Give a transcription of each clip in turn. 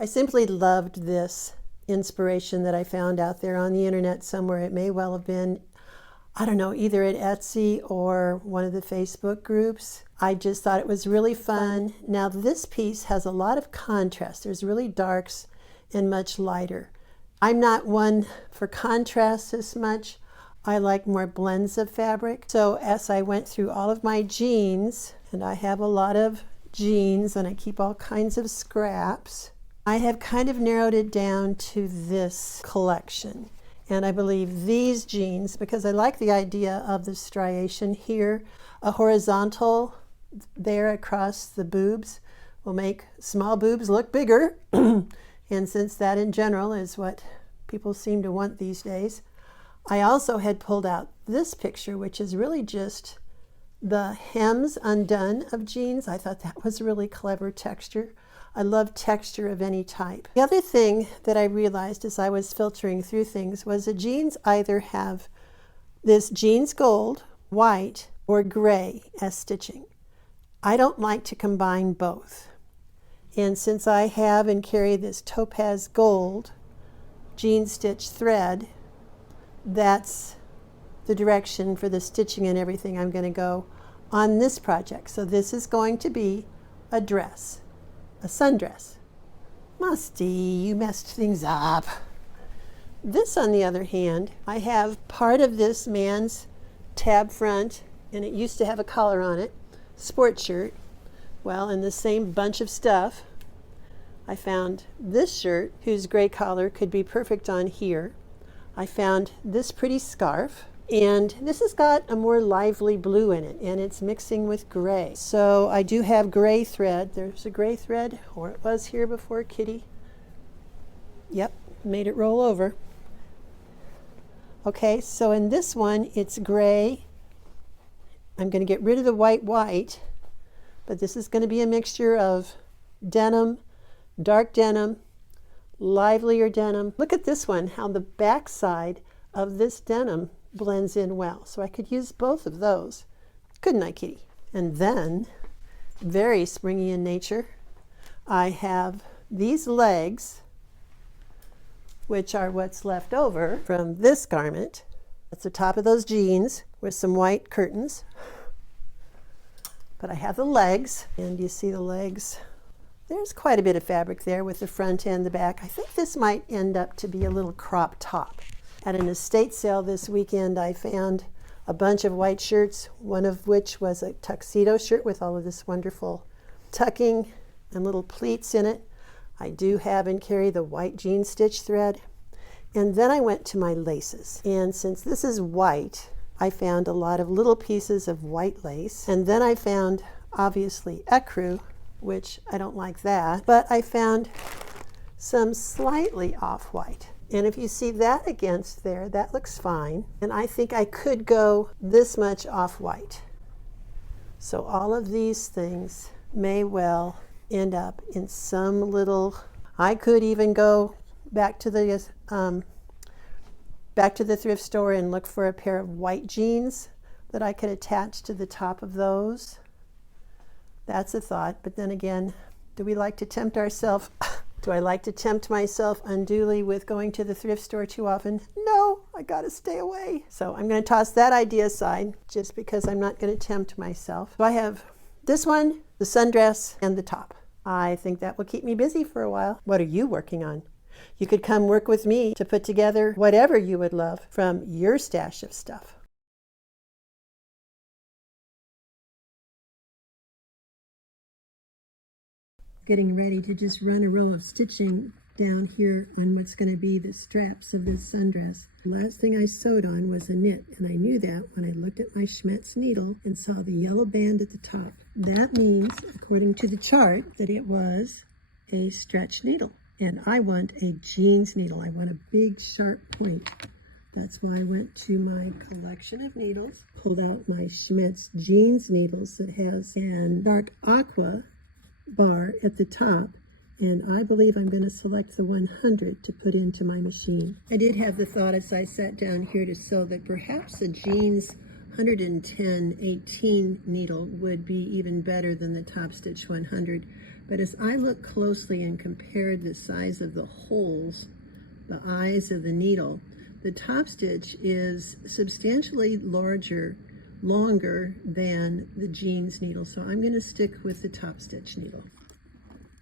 I simply loved this inspiration that I found out there on the internet somewhere. It may well have been, I don't know, either at Etsy or one of the Facebook groups. I just thought it was really fun. Now this piece has a lot of contrast. There's really darks and much lighter. I'm not one for contrast as much. I like more blends of fabric. So as I went through all of my jeans, and I have a lot of jeans and I keep all kinds of scraps, I have kind of narrowed it down to this collection. And I believe these jeans, because I like the idea of the striation here, a horizontal there across the boobs will make small boobs look bigger. And since that in general is what people seem to want these days, I also had pulled out this picture, which is really just the hems undone of jeans. I thought that was a really clever texture. I love texture of any type. The other thing that I realized as I was filtering through things was the jeans either have this jeans gold, white, or gray as stitching. I don't like to combine both. And since I have and carry this topaz gold jean stitch thread, that's the direction for the stitching and everything I'm going to go on this project. So this is going to be a dress. A sundress. Musty, you messed things up. This, on the other hand, I have part of this man's tab front, and it used to have a collar on it, sport shirt. Well, in the same bunch of stuff, I found this shirt, whose gray collar could be perfect on here. I found this pretty scarf, and this has got a more lively blue in it, and it's mixing with gray. So I do have gray thread. There's a gray thread, or it was here before Kitty. Yep, made it roll over. Okay, so in this one, it's gray. I'm going to get rid of the white, but this is going to be a mixture of denim, dark denim, livelier denim. Look at this one, how the back side of this denim blends in well. So I could use both of those. Couldn't I, Kitty? And then, very springy in nature, I have these legs, which are what's left over from this garment. That's the top of those jeans with some white curtains. But I have the legs, and you see the legs. There's quite a bit of fabric there with the front and the back. I think this might end up to be a little crop top. At an estate sale this weekend, I found a bunch of white shirts, one of which was a tuxedo shirt with all of this wonderful tucking and little pleats in it. I do have and carry the white jean stitch thread. And then I went to my laces. And since this is white, I found a lot of little pieces of white lace. And then I found, obviously, ecru, which I don't like that, but I found some slightly off-white. And if you see that against there, that looks fine. And I think I could go this much off-white. So all of these things may well end up in some little, I could even go back to the thrift store and look for a pair of white jeans that I could attach to the top of those. That's a thought, but then again, do we like to tempt ourselves? Do I like to tempt myself unduly with going to the thrift store too often? No, I gotta stay away. So I'm gonna toss that idea aside just because I'm not gonna tempt myself. So I have this one, the sundress, and the top. I think that will keep me busy for a while. What are you working on? You could come work with me to put together whatever you would love from your stash of stuff. Getting ready to just run a row of stitching down here on what's going to be the straps of this sundress. The last thing I sewed on was a knit, and I knew that when I looked at my Schmetz needle and saw the yellow band at the top. That means, according to the chart, that it was a stretch needle, and I want a jeans needle. I want a big sharp point. That's why I went to my collection of needles, pulled out my Schmetz jeans needles that has an dark aqua bar at the top, and I believe I'm going to select the 100 to put into my machine. I did have the thought as I sat down here to sew that perhaps the jeans 110 18 needle would be even better than the top stitch 100, But as I look closely and compared the size of the holes, the eyes of the needle, the top stitch is substantially longer than the jeans needle. So I'm going to stick with the top stitch needle.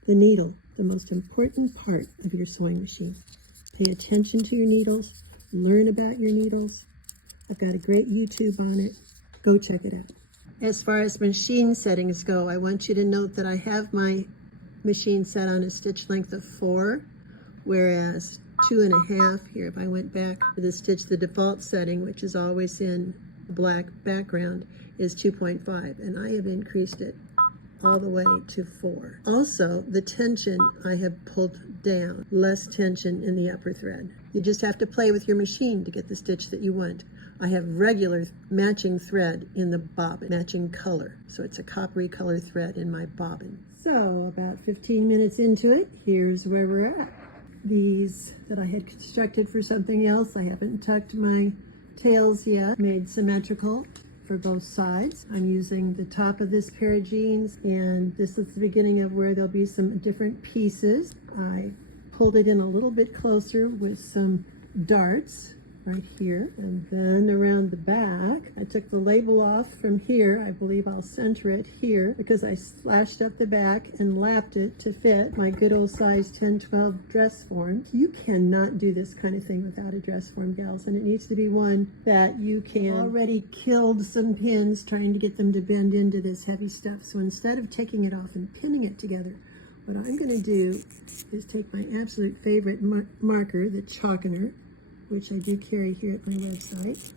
The needle, the most important part of your sewing machine. Pay attention to your needles, learn about your needles. I've got a great YouTube on it. Go check it out. As far as machine settings go, I want you to note that I have my machine set on a stitch length of 4, whereas 2.5 here, if I went back to the stitch, the default setting, which is always in black background, is 2.5, and I have increased it all the way to 4. Also, the tension I have pulled down, less tension in the upper thread. You just have to play with your machine to get the stitch that you want. I have regular matching thread in the bobbin, matching color. So it's a coppery color thread in my bobbin. So about 15 minutes into it, here's where we're at. These that I had constructed for something else, I haven't tucked my tails yet, made symmetrical for both sides. I'm using the top of this pair of jeans, and this is the beginning of where there'll be some different pieces. I pulled it in a little bit closer with some darts right here, and then around the back I took the label off from here. I believe I'll center it here because I slashed up the back and lapped it to fit my good old size 10-12 dress form. You cannot do this kind of thing without a dress form, gals, and it needs to be one that you can already killed some pins trying to get them to bend into this heavy stuff. So instead of taking it off and pinning it together, what I'm going to do is take my absolute favorite marker, the Chalkener, which I do carry here at my website.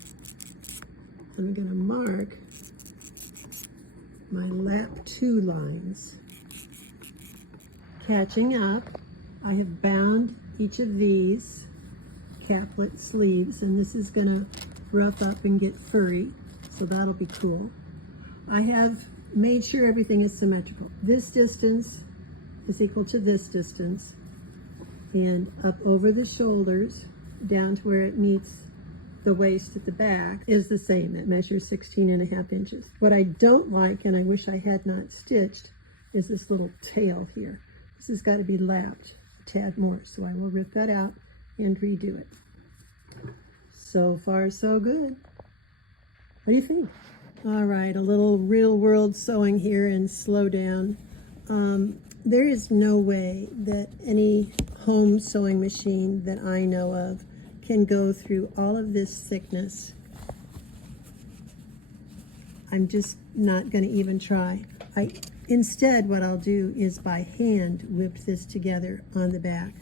I'm going to mark my lap 2 lines. Catching up, I have bound each of these caplet sleeves, and this is going to rough up and get furry, so that'll be cool. I have made sure everything is symmetrical. This distance is equal to this distance, and up over the shoulders down to where it meets the waist at the back is the same. That measures 16.5 inches. What I don't like, and I wish I had not stitched, is this little tail here. This has got to be lapped a tad more, so I will rip that out and redo it. So far, so good. What do you think? All right, a little real world sewing here and slow down. There is no way that any home sewing machine that I know of can go through all of this thickness. I'm just not going to even try. Instead, what I'll do is by hand whip this together on the back.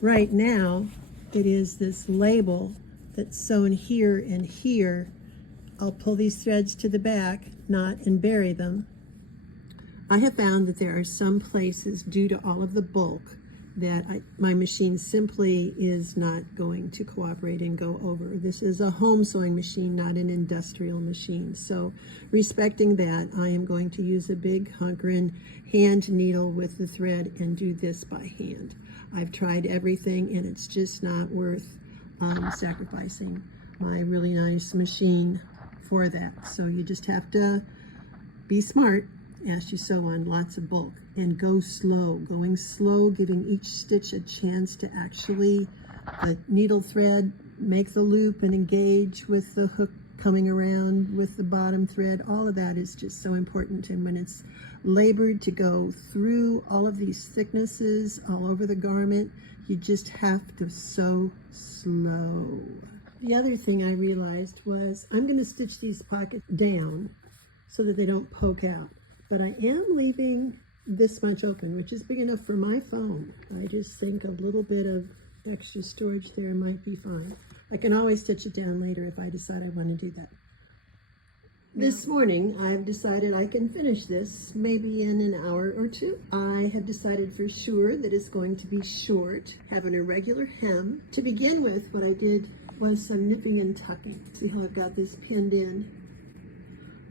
Right now, it is this label that's sewn here and here. I'll pull these threads to the back, knot and bury them. I have found that there are some places, due to all of the bulk, that my machine simply is not going to cooperate and go over. This is a home sewing machine, not an industrial machine. So respecting that, I am going to use a big hunkerin hand needle with the thread and do this by hand. I've tried everything, and it's just not worth sacrificing my really nice machine for that. So you just have to be smart as you sew on lots of bulk, and go slow. Going slow, giving each stitch a chance to actually, the needle thread, make the loop and engage with the hook coming around with the bottom thread. All of that is just so important. And when it's labored to go through all of these thicknesses all over the garment, you just have to sew slow. The other thing I realized was I'm going to stitch these pockets down so that they don't poke out. But I am leaving this much open, which is big enough for my phone. I just think a little bit of extra storage there might be fine. I can always stitch it down later if I decide I want to do that. This morning, I've decided I can finish this maybe in an hour or 2. I have decided for sure that it's going to be short, have an irregular hem. To begin with, what I did was some nipping and tucking. See how I've got this pinned in?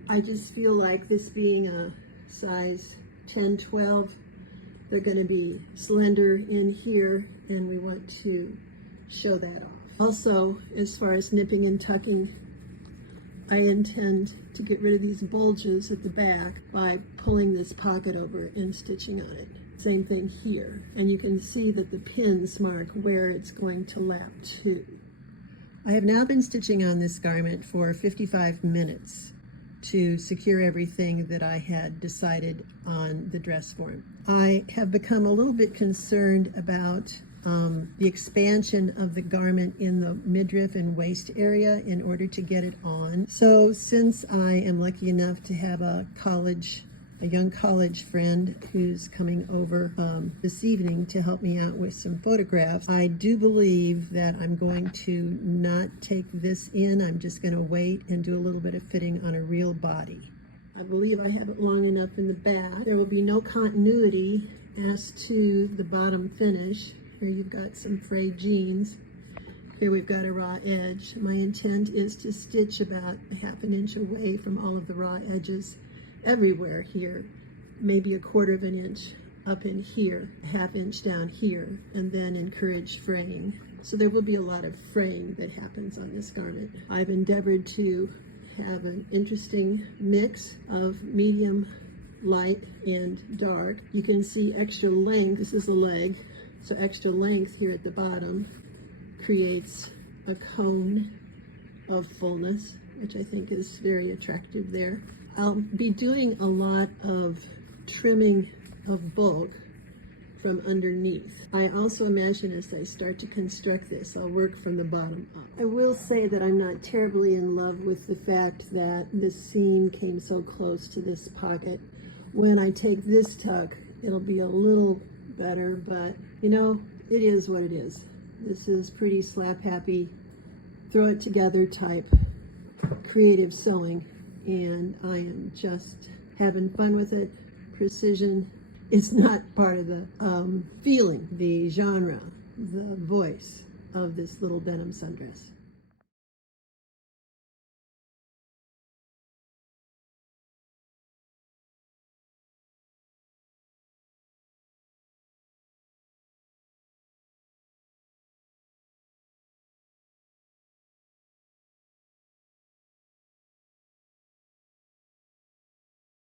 I just feel like this being a size 10, 12, they're going to be slender in here, and we want to show that off. Also, as far as nipping and tucking, I intend to get rid of these bulges at the back by pulling this pocket over and stitching on it. Same thing here. And you can see that the pins mark where it's going to lap to. I have now been stitching on this garment for 55 minutes to secure everything that I had decided on the dress form. I have become a little bit concerned about the expansion of the garment in the midriff and waist area in order to get it on. So since I am lucky enough to have a young college friend who's coming over this evening to help me out with some photographs, I do believe that I'm going to not take this in. I'm just going to wait and do a little bit of fitting on a real body. I believe I have it long enough in the back. There will be no continuity as to the bottom finish. Here you've got some frayed jeans. Here we've got a raw edge. My intent is to stitch about a ½ inch away from all of the raw edges everywhere here, maybe a ¼ of an inch up in here, a ½ inch down here, and then encourage fraying. So there will be a lot of fraying that happens on this garment. I've endeavored to have an interesting mix of medium, light, and dark. You can see extra length. This is a leg, so extra length here at the bottom creates a cone of fullness, which I think is very attractive there. I'll be doing a lot of trimming of bulk from underneath. I also imagine as I start to construct this, I'll work from the bottom up. I will say that I'm not terribly in love with the fact that this seam came so close to this pocket. When I take this tuck, it'll be a little better, but you know, it is what it is. This is pretty slap happy, throw it together type creative sewing, and I am just having fun with it. Precision is not part of the feeling, the genre, the voice of this little denim sundress.